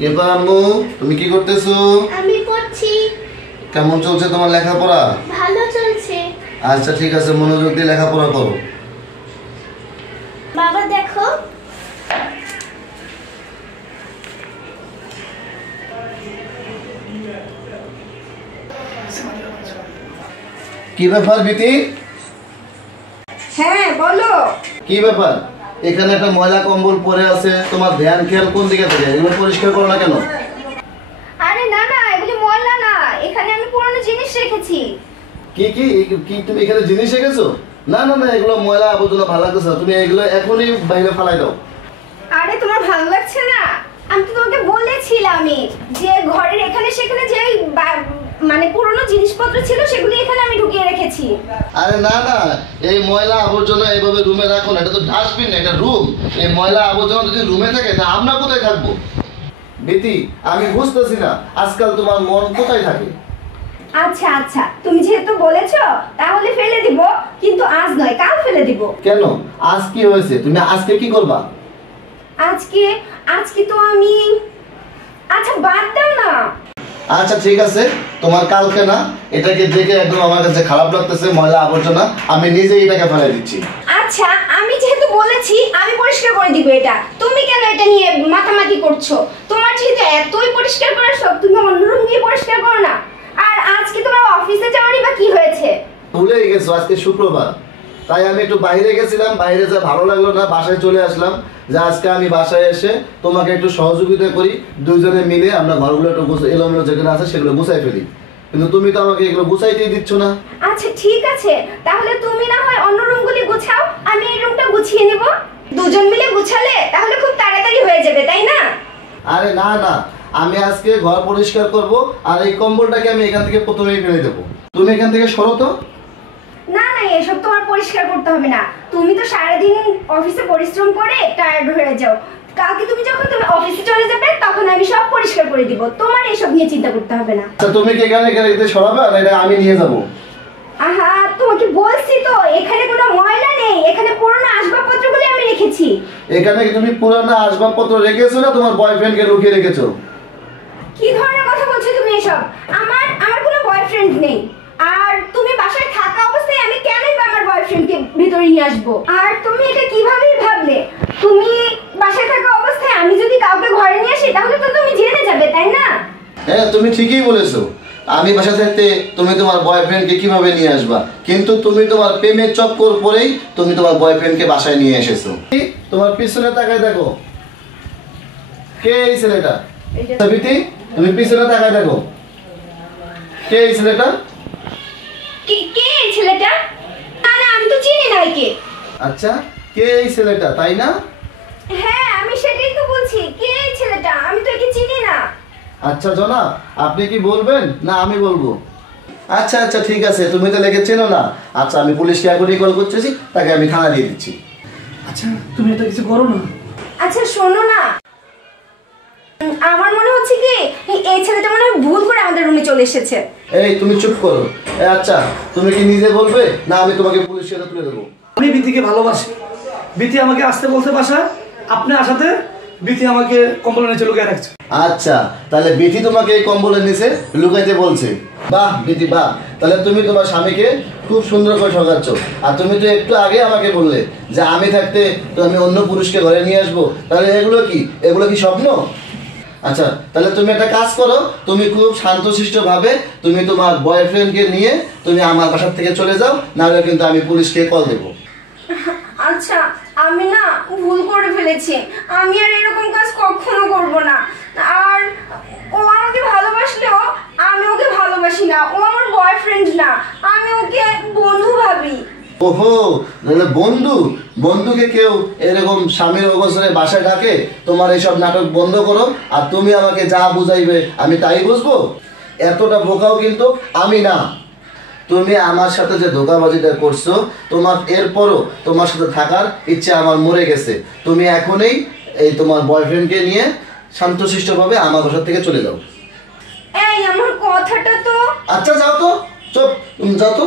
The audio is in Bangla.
কেবা আম্মু, তুমি কি করতেছো? আমি পড়ছি। কেমন চলছে তোমার লেখাপড়া? ভালো চলছে। আচ্ছা ঠিক আছে, মনোযোগ দিয়ে লেখাপড়া করো। বাবা দেখো, কি ব্যাপার বিতি? হ্যাঁ বলো। কি ব্যাপার? এখানে একটা ময়লা কম্বল পরে আছে, তোমার ধ্যান খেয়াল কোন দিকে থাকে? এগুলো পরিষ্কার করো না কেন? আরে না না, এগুলি ময়লা না, এখানে আমি পুরনো জিনিস রেখেছি। কি কি কি তুমি এখানে জিনিস রেখেছো? না না না, এগুলো ময়লা আবর্জনা ভালো লাগতেছে না, তুমি এগুলো এখনই বাইরে ফালাই দাও। আরে তোমার ভালো লাগছে না? আমি তো তোমাকে বলেছিলামই যে ঘরের এখানে সেখানে যে মানে পুরনো জিনিসপত্র ছিল সেগুলি এখানে আমি ঢুকিয়ে রেখেছি। আরে না না, এই ময়লা আবর্জনা এইভাবে রুমে রাখো না, এটা তো ডাস্টবিন না, এটা রুম। এই ময়লা আবর্জনা যদি রুমে থাকে তা আমরা কোথায় থাকবো? বিতি, আমি বুঝতেছি না আজকাল তোমার মন কোথায় থাকে। আচ্ছা আচ্ছা, তুমি যেহেতু বলেছো তাহলে ফেলে দিব, কিন্তু আজ নয়, কাল ফেলে দিব। কেন? আজ কি হয়েছে? তুমি আজকে কি করবা? আজকে আজকে তো আমি, আচ্ছা বাদ দাও না। আচ্ছা ঠিক আছে, তোমার কালকে না, এটাকে দেখে একদম আমার কাছে খারাপ লাগতেছে, ময়লা আবর্জনা, আমি নিজেই এটাকে ফেলে দিচ্ছি। আচ্ছা আমি যেহেতু বলেছি আমি পরিষ্কার করে দিব, এটা তুমি কেন এটা নিয়ে মাতামাতি করছো? তোমার যেহেতু এতই পরিষ্কার করার শখ, তুমি অন্য রুম দিয়ে পরিষ্কার করো না। আর আজকে তোমার অফিসে যাওয়ারই বা কি হয়েছে? ভুলেই গেছো, আজকে শুক্রবার, তাই আমি একটু বাইরে গেছিলাম, বাইরে যা ভালো লাগলো না, বাসায় চলে আসলাম, যে আজকে আমি বাসায় এসে তোমাকে একটু সহযোগিতা করি, দুইজনে মিলে আমরা ঘরগুলো একটু এলোমেলো যেখানে আছে সেগুলো গুছাই ফেলি, কিন্তু তুমি তো আমাকে এগুলো গুছাইতেই দিচ্ছ না। আচ্ছা ঠিক আছে, তাহলে তুমি না হয় অন্য রুমগুলি গুছাও, আমি এই রুমটা গুছিয়ে নিব। দুজন মিলে গুছালে তাহলে খুব তাড়াতাড়ি হয়ে যাবে, তাই না? আরে না না, আমি আজকে ঘর পরিষ্কার করব, আর এই কম্বলটাকে আমি এখান থেকে প্রথমেই ফেলে দেবো। তুমি এখান থেকে সরো তো। না না, এসব তোমার পরিষ্কার করতে হবে না, তুমি তো সারাদিন অফিসে পরিশ্রম করে টায়ার্ড হয়ে যাও। কালকে তুমি যখন তুমি অফিসে চলে যাবে তখন আমি সব পরিষ্কার করে দিব, তোমার এসব নিয়ে চিন্তা করতে হবে না। আচ্ছা তুমি কি এখানে সরাবে, আর এটা আমি নিয়ে যাব? আহা, তোমাকে বলছি তো এখানে কোনো ময়লা নেই, এখানে পুরনো আসবাবপত্রগুলি আমি রেখেছি। এখানে কি তুমি পুরানো আসবাবপত্র রেখেছো না তোমার বয়ফ্রেন্ডকে লুকিয়ে রেখেছো? কি ধরনের কথা বলছো তুমি এসব? আমার আমার কোনো বয়ফ্রেন্ড নেই। আর তুমি বাসায় থাকা অবস্থায় আমি কেনই বা আমার বয়ফ্রেন্ডকে ভিতরে নিয়ে আসবো? আর তুমি এটা কিভাবে ভাবলে? তুমি বাসায় থাকা অবস্থায় আমি যদি কাউকে ঘরে নিয়ে আসি তাহলে তো তুমি জেনে যাবে, তাই না? হ্যাঁ তুমি ঠিকই বলেছো, আমি বাসা থাকতে তুমি তোমার বয়ফ্রেন্ডকে কিভাবে নিয়ে আসবা, কিন্তু তুমি তোমার প্রেমের চক্কর পরেই তুমি তোমার বয়ফ্রেন্ডকে বাসায় নিয়ে এসেছো। তোমার পিছনে তাকায় দেখো, কে এই ছেলেটা? সাবিতি, তুমি পিছনে তাকায় দেখো, কে এই ছেলেটা? কে এই ছেলেটা? না না, আমি তো চিনি না একে। আচ্ছা, কে এই ছেলেটা, তাই না? হ্যাঁ আমি সেটাই তো বলছি, কে এই ছেলেটা? আমি তো একে চিনি না। আচ্ছা জনাব, আপনি কি বলবেন না আমি বলবো? আচ্ছা আচ্ছা ঠিক আছে, তুমি তো লেগে চেনো না। আচ্ছা আমি পুলিশকে এখনই কল করতেছি, তাকে আমি থানা দিয়ে দিচ্ছি। আচ্ছা তুমি এটা কিছু করো না। আচ্ছা শোনো না, আমার মনে হচ্ছে কি এই ছেলেটা মনে হয় ভুল করে আমাদের রুমে চলে এসেছে। এই তুমি চুপ করো। আচ্ছা তুমি কি নিজে বলবে না আমি তোমাকে পুলিশের হাতে তুলে দেবো? আমি বিতিকে ভালোবাসি, বিতি আমাকে আসতে বলছে বাসায়, আপনি আসাতে বিতি আমাকে কম্বলের নিচে লুকিয়ে রাখছে। আচ্ছা তাহলে বিথি তোমাকে এই কম্বলের নিচে লুকাইতে বলছে? বাহ বিথি বাহ, তাহলে তুমি তোমার স্বামীকে খুব সুন্দর করে ঠকাচ্ছ। আর তুমি তো একটু আগে আমাকে বললে যে আমি থাকতে তো আমি অন্য পুরুষকে ঘরে নিয়ে আসবো, তাহলে এগুলো কি স্বপ্ন? আচ্ছা তাহলে তুমি একটা কাজ করো, তুমি খুব শান্তশিষ্ট ভাবে তুমি তোমার বয়ফ্রেন্ডকে নিয়ে তুমি আমার বাসার থেকে চলে যাও, নাহলে কিন্তু আমি পুলিশকে কল দেবো। আচ্ছা আমি না ভুল করে ফেলেছি, আমি আর এরকম কাজ কখনো করব না। আর ও আমাকে ভালোবাসলেও আমি ওকে ভালোবাসি না, ও আমার বয়ফ্রেন্ড না, আমি ওকে বন্ধু ভাবি। ওহো, তাহলে বন্ধুকে কেউ এরকম স্বামীর অবসরে বাসায় ডাকে? তোমার এইসব নাটক বন্ধ করো, আর তুমি আমাকে যা বুঝাইবে আমি তাই বুঝবো? এতটা বোকাও কিন্তু আমি না। তুমি আমার সাথে যে ধোঁকাবাজিটা করছো, তোমার এরপরও তোমার সাথে থাকার ইচ্ছে আমার মরে গেছে। তুমি এখনই এই তোমার বয়ফ্রেন্ডকে নিয়ে শান্তশিষ্টভাবে আমার বাসা থেকে চলে যাও। এই আমার কথাটা তো। আচ্ছা যাও তো, চুপ, যাও তো।